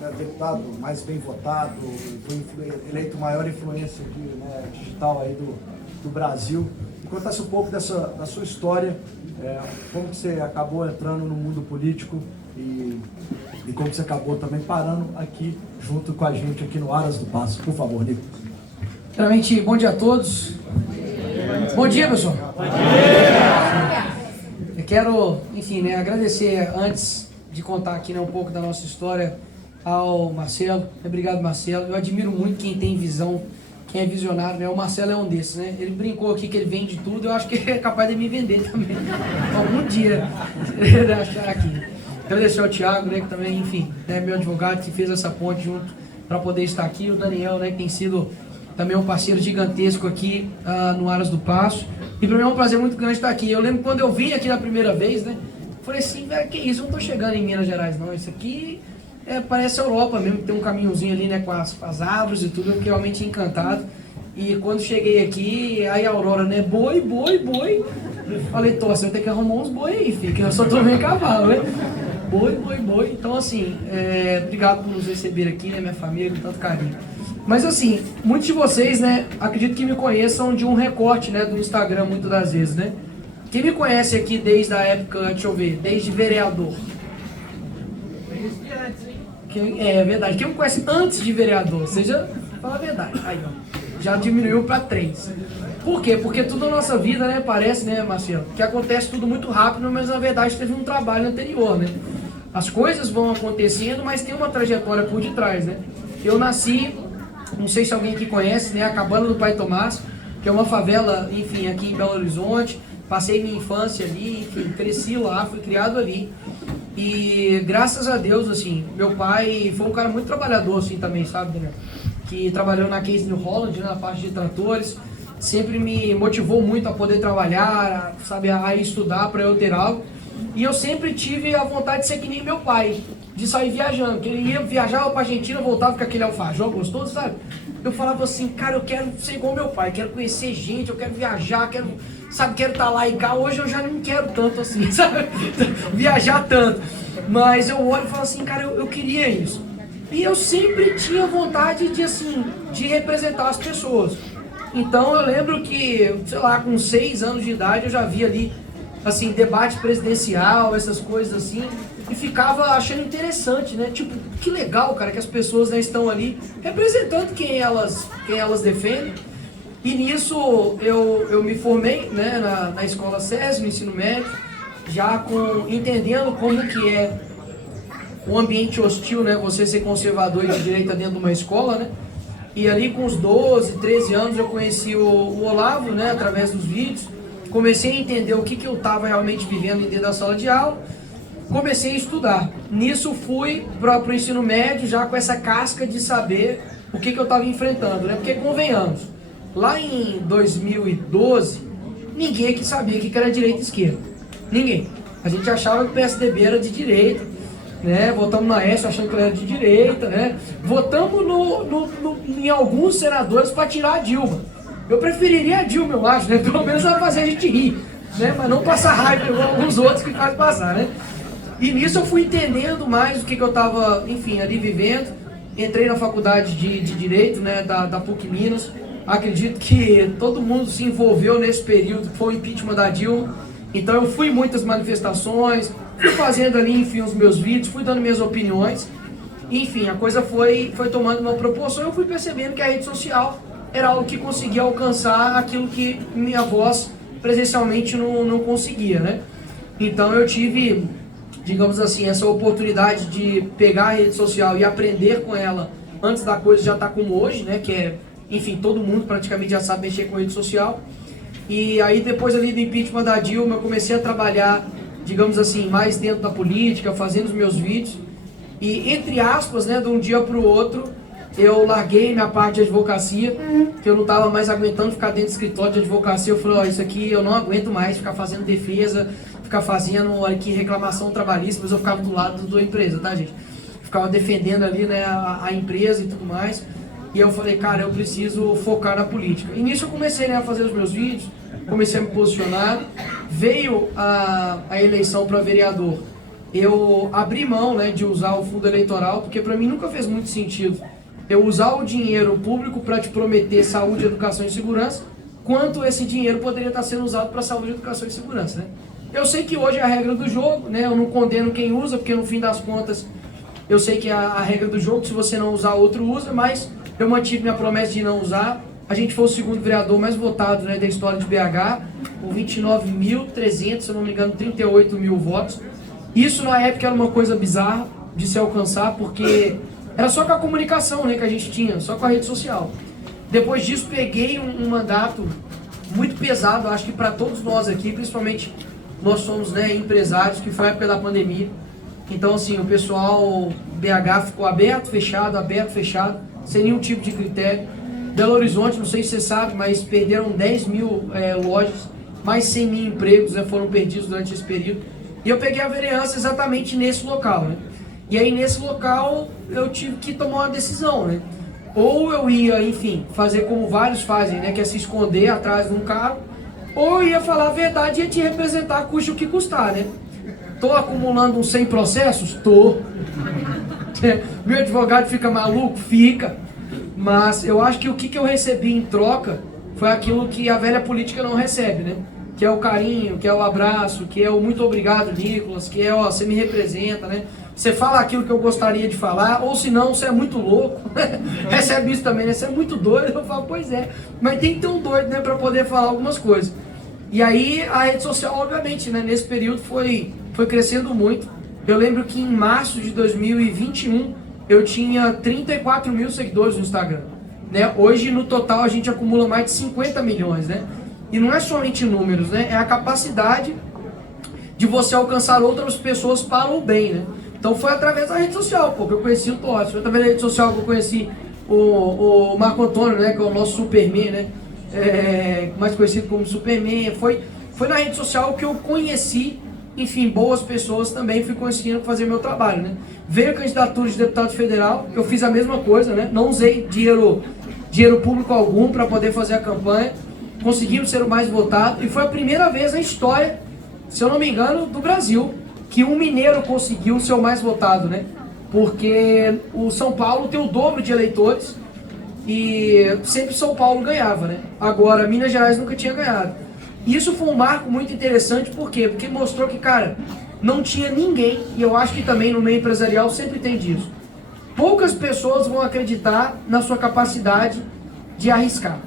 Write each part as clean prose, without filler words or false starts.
né, deputado mais bem votado, foi eleito o maior influência aqui, né, digital aí do Brasil. Contasse um pouco da sua história, como que você acabou entrando no mundo político e como que você acabou também parando aqui junto com a gente aqui no Aras do Passo. Por favor, Nico. Primeiramente, bom dia a todos. Bom dia, pessoal. Bom dia. Eu quero, enfim, né, agradecer antes de contar aqui, né, um pouco da nossa história ao Marcelo. Obrigado, Marcelo. Eu admiro muito quem tem visão, quem é visionário, né? O Marcelo é um desses, né? Ele brincou aqui que ele vende tudo, eu acho que ele é capaz de me vender também. Algum dia ele achar aqui. Agradecer ao Thiago, né, que também, enfim, né, meu advogado, que fez essa ponte junto para poder estar aqui. O Daniel, né, que tem sido também um parceiro gigantesco aqui no Aras do Passo. E para mim é um prazer muito grande estar aqui. Eu lembro quando eu vim aqui na primeira vez, né? Falei assim, velho, que isso? Eu não tô chegando em Minas Gerais, não. Isso aqui parece a Europa mesmo, que tem um caminhozinho ali, né, com as árvores e tudo. Eu fiquei realmente encantado. E quando cheguei aqui, aí a Aurora, né, boi. Falei, tô, você vai ter que arrumar uns boi aí, filho, que eu só tô vendo cavalo, né? Boi. Então, assim, obrigado por nos receber aqui, né, minha família, com tanto carinho. Mas, assim, muitos de vocês, né, acredito que me conheçam de um recorte, né, do Instagram, muitas das vezes, né? Quem me conhece aqui desde a época, deixa eu ver, desde vereador? Desde antes, hein? É verdade. Quem me conhece antes de vereador? Seja, fala a verdade. Aí, ó, já diminuiu para 3. Por quê? Porque tudo na nossa vida, né, parece, né, Marcelo, que acontece tudo muito rápido, mas na verdade teve um trabalho anterior, né? As coisas vão acontecendo, mas tem uma trajetória por detrás, né? Eu nasci, não sei se alguém aqui conhece, né, a Cabana do Pai Tomás, que é uma favela, enfim, aqui em Belo Horizonte. Passei minha infância ali, enfim, cresci lá, fui criado ali. E graças a Deus, assim, meu pai foi um cara muito trabalhador, assim, também, sabe, Daniel? Que trabalhou na Case New Holland, né, na parte de tratores. Sempre me motivou muito a poder trabalhar, sabe, a estudar para eu ter algo. E eu sempre tive a vontade de ser que nem meu pai, de sair viajando. Que ele ia, viajava para Argentina, voltava com aquele alfajor gostoso, sabe? Eu falava assim, cara, eu quero ser igual meu pai, quero conhecer gente, eu quero viajar, quero estar lá e cá. Hoje eu já não quero tanto assim, sabe? Viajar tanto. Mas eu olho e falo assim, cara, eu queria isso. E eu sempre tinha vontade de, assim, de representar as pessoas. Então eu lembro que, sei lá, com 6 anos de idade eu já via ali, assim, debate presidencial, essas coisas assim, e ficava achando interessante, né? Tipo, que legal, cara, que as pessoas, né, estão ali representando quem elas defendem. E nisso eu me formei, né, na escola SESI, no ensino médio, já entendendo como que é um ambiente hostil, né, você ser conservador e de direita dentro de uma escola, né? E ali com os 12, 13 anos eu conheci o Olavo, né, através dos vídeos. Comecei a entender o que eu estava realmente vivendo dentro da sala de aula. Comecei a estudar. Nisso fui para o ensino médio já com essa casca de saber o que eu estava enfrentando, né? Porque convenhamos, lá em 2012, ninguém aqui sabia o que era direita e esquerda. Ninguém. A gente achava que o PSDB era de direita, né? Votamos na Aécio achando que ele era de direita, né? Votamos em alguns senadores para tirar a Dilma. Eu preferiria a Dilma, eu acho, né? Pelo menos ela fazer a gente rir, né? Mas não passar raiva igual alguns outros que fazem passar, né? E nisso eu fui entendendo mais o que eu estava, enfim, ali vivendo. Entrei na faculdade de Direito, né, da PUC Minas. Acredito que todo mundo se envolveu nesse período que foi o impeachment da Dilma. Então eu fui em muitas manifestações, fui fazendo ali, enfim, os meus vídeos, fui dando minhas opiniões. Enfim, a coisa foi tomando uma proporção e eu fui percebendo que a rede social era algo que conseguia alcançar aquilo que minha voz presencialmente não conseguia, né? Então eu tive, digamos assim, essa oportunidade de pegar a rede social e aprender com ela antes da coisa já estar como hoje, né? Que é, enfim, todo mundo praticamente já sabe mexer com rede social. E aí depois ali do impeachment da Dilma eu comecei a trabalhar, digamos assim, mais dentro da política, fazendo os meus vídeos. E entre aspas, né, de um dia para o outro, eu larguei minha parte de advocacia, que eu não estava mais aguentando ficar dentro do escritório de advocacia. Eu falei, ó, isso aqui eu não aguento mais, ficar fazendo defesa, ficar fazendo aqui reclamação trabalhista, mas eu ficava do lado da empresa, tá, gente? Ficava defendendo ali, né, a empresa e tudo mais. E eu falei, cara, eu preciso focar na política. E nisso eu comecei, né, a fazer os meus vídeos, comecei a me posicionar. Veio a eleição para vereador eu abri mão, né, de usar o fundo eleitoral, porque para mim nunca fez muito sentido eu usar o dinheiro público para te prometer saúde, educação e segurança, quanto esse dinheiro poderia estar sendo usado para saúde, educação e segurança, né? Eu sei que hoje é a regra do jogo, né? Eu não condeno quem usa, porque no fim das contas eu sei que é a regra do jogo, se você não usar, outro usa, mas eu mantive minha promessa de não usar. A gente foi o segundo vereador mais votado, né, da história de BH, com 29.300, se eu não me engano, 38 mil votos. Isso na época era uma coisa bizarra de se alcançar, porque era só com a comunicação, né, que a gente tinha, só com a rede social. Depois disso peguei um mandato muito pesado, acho que para todos nós aqui, principalmente nós somos, né, empresários, que foi a época da pandemia. Então assim, o pessoal BH ficou aberto, fechado, sem nenhum tipo de critério. Belo Horizonte, não sei se você sabe, mas perderam 10 mil lojas, mais 100 mil empregos, né, foram perdidos durante esse período. E eu peguei a vereança exatamente nesse local, né? E aí nesse local eu tive que tomar uma decisão, né? Ou eu ia, enfim, fazer como vários fazem, né? Que é se esconder atrás de um carro, ou eu ia falar a verdade e ia te representar, custe o que custar, né? Tô acumulando uns 100 processos? Tô. Meu advogado fica maluco? Fica. Mas eu acho que o que eu recebi em troca foi aquilo que a velha política não recebe, né? Que é o carinho, que é o abraço, que é o muito obrigado, Nicolas, que é, ó, você me representa, né? Você fala aquilo que eu gostaria de falar, ou se não, você é muito louco. Recebe isso também, né? Você é muito doido. Eu falo, pois é. Mas tem que ter um doido, né, pra poder falar algumas coisas. E aí a rede social, obviamente, né, nesse período foi crescendo muito. Eu lembro que em março de 2021 eu tinha 34 mil seguidores no Instagram, né? Hoje no total a gente acumula mais de 50 milhões, né? E não é somente números, né? É a capacidade de você alcançar outras pessoas para o bem, né? Então foi através da rede social, pô, que eu conheci o Tócio. Foi através da rede social que eu conheci o Marco Antônio, né? Que é o nosso Superman, né? Mais conhecido como Superman. Foi na rede social que eu conheci, enfim, boas pessoas também. Fui conseguindo fazer meu trabalho, né? Veio a candidatura de deputado federal, eu fiz a mesma coisa, né? Não usei dinheiro público algum para poder fazer a campanha. Conseguimos ser o mais votado e foi a primeira vez na história, se eu não me engano, do Brasil, que um mineiro conseguiu ser o mais votado, né? Porque o São Paulo tem o dobro de eleitores e sempre São Paulo ganhava, né? Agora, Minas Gerais nunca tinha ganhado. E isso foi um marco muito interessante, por quê? Porque mostrou que, cara, não tinha ninguém, e eu acho que também no meio empresarial sempre tem disso. Poucas pessoas vão acreditar na sua capacidade de arriscar.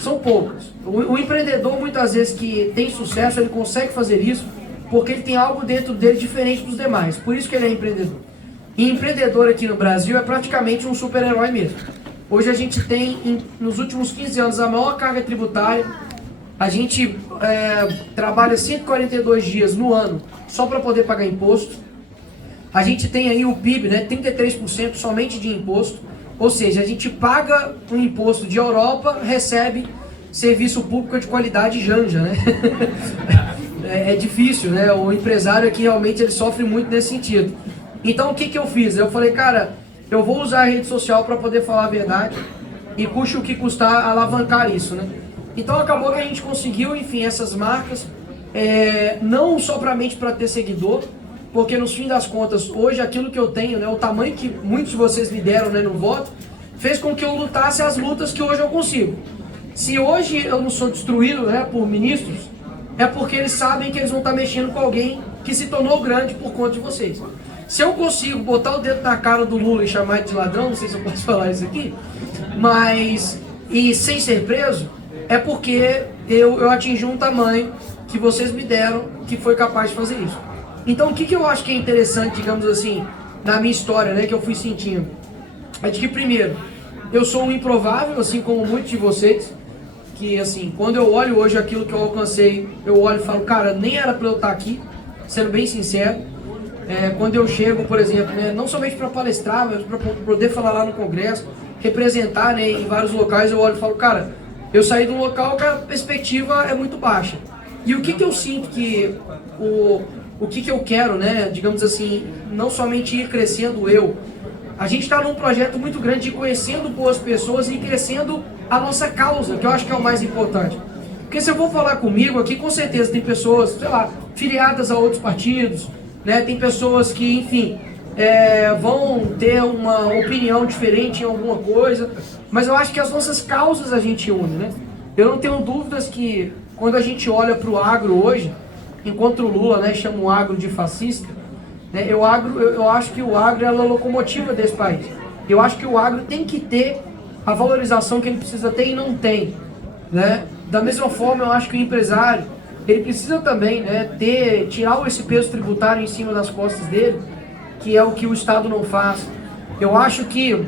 São poucas. O empreendedor, muitas vezes, que tem sucesso, ele consegue fazer isso porque ele tem algo dentro dele diferente dos demais. Por isso que ele é empreendedor. E empreendedor aqui no Brasil é praticamente um super-herói mesmo. Hoje a gente tem, nos últimos 15 anos, a maior carga tributária. A gente trabalha 142 dias no ano só para poder pagar imposto. A gente tem aí o PIB, né, 33% somente de imposto. Ou seja, a gente paga um imposto de Europa, recebe serviço público de qualidade janja, né? É difícil, né? O empresário aqui realmente ele sofre muito nesse sentido. Então o que eu fiz? Eu falei, cara, eu vou usar a rede social para poder falar a verdade e custe o que custar alavancar isso, né? Então acabou que a gente conseguiu, enfim, essas marcas, não somente para ter seguidor, porque no fim das contas, hoje aquilo que eu tenho, né, o tamanho que muitos de vocês me deram, né, no voto, fez com que eu lutasse as lutas que hoje eu consigo. Se hoje eu não sou destruído, né, por ministros, é porque eles sabem que eles vão estar mexendo com alguém que se tornou grande por conta de vocês. Se eu consigo botar o dedo na cara do Lula e chamar ele de ladrão, não sei se eu posso falar isso aqui, mas, e sem ser preso, é porque eu atingi um tamanho que vocês me deram que foi capaz de fazer isso. Então o que eu acho que é interessante, digamos assim, na minha história, né, que eu fui sentindo, é de que primeiro, eu sou um improvável, assim como muitos de vocês, que assim, quando eu olho hoje aquilo que eu alcancei, eu olho e falo, cara, nem era pra eu estar aqui, sendo bem sincero. Quando eu chego, por exemplo, né, não somente para palestrar, mas para poder falar lá no congresso, representar, né, em vários locais, eu olho e falo, cara, eu saí de um local que a perspectiva é muito baixa. E o que eu sinto que o que eu quero, né, digamos assim, não somente ir crescendo a gente está num projeto muito grande de conhecendo boas pessoas e crescendo a nossa causa, que eu acho que é o mais importante. Porque se eu vou falar comigo aqui, com certeza tem pessoas, sei lá, filiadas a outros partidos, né? Tem pessoas que, enfim, vão ter uma opinião diferente em alguma coisa, mas eu acho que as nossas causas a gente une, né? Eu não tenho dúvidas que quando a gente olha para o agro hoje, enquanto o Lula, né, chama o agro de fascista, né, eu acho que o agro é a locomotiva desse país. Eu acho que o agro tem que ter a valorização que ele precisa ter e não tem, né? Da mesma forma, eu acho que o empresário, ele precisa também, né, tirar esse peso tributário em cima das costas dele, que é o que o Estado não faz. Eu acho que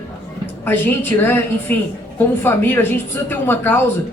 a gente, né, enfim, como família, a gente precisa ter uma causa